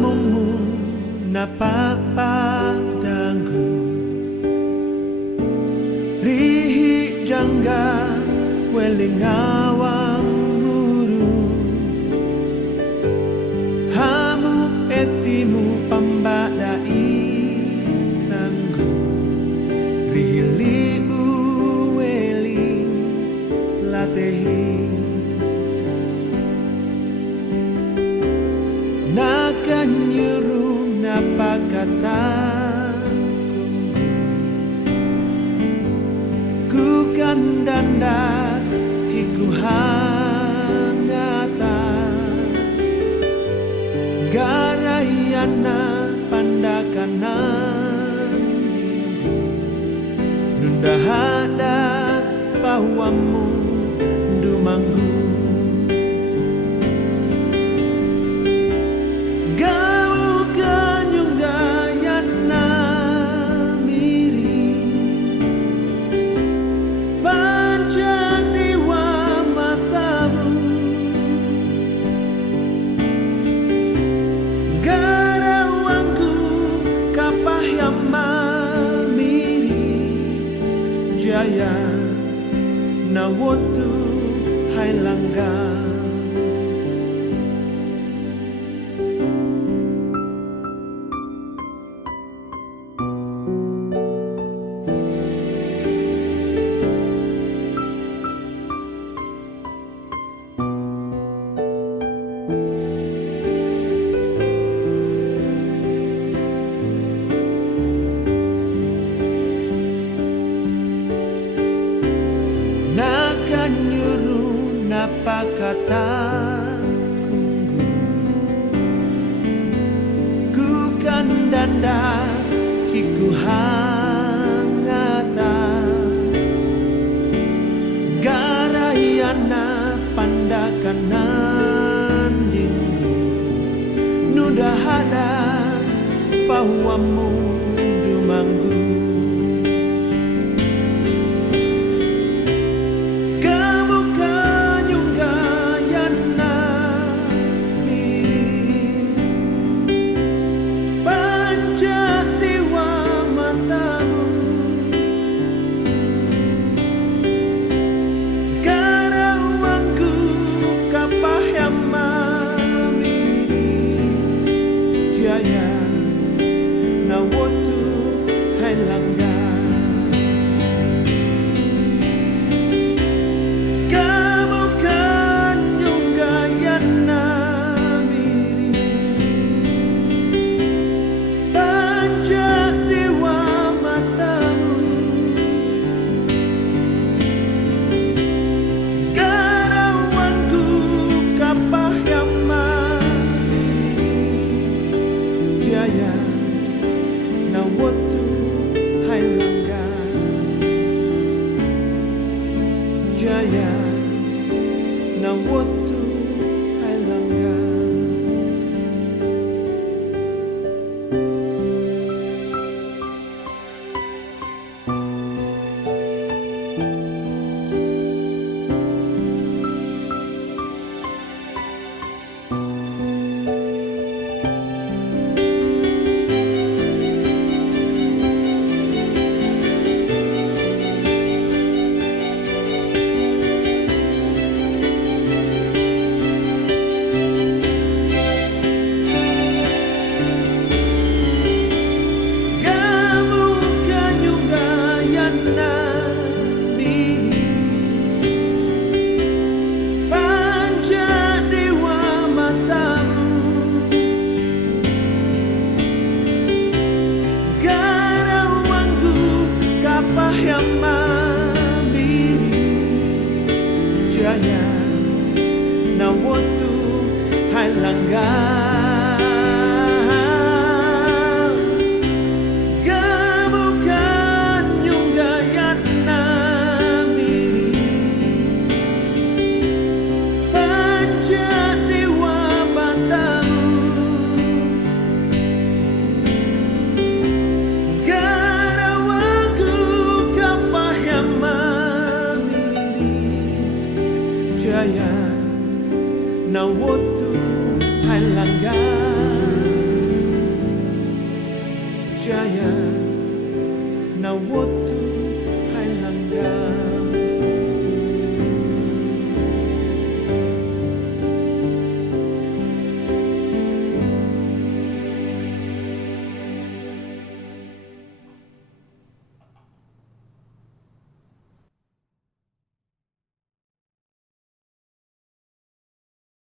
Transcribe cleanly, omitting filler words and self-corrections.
Namumu napapadaku rihi jangga welingawang muru hamu etimu pambadai tanggu rilibu weli latehi nakanyuru napakata ku kandanda iku hangata garayana pandakanan dinggu nunda hada pawamu dumanggu jaya na wotu hailangga nakanyuru napakata kunggu ku kandanda hiku hangata garayana pandakanan dinggu nuda hada pahuamu dumanggu jaya na wotu hailangga kamu kan juga yana miri panjat dewa matamu karawangku kapah yang jaya na wotu hailangga jaya na wotu hailangga jaya na wotu hailangga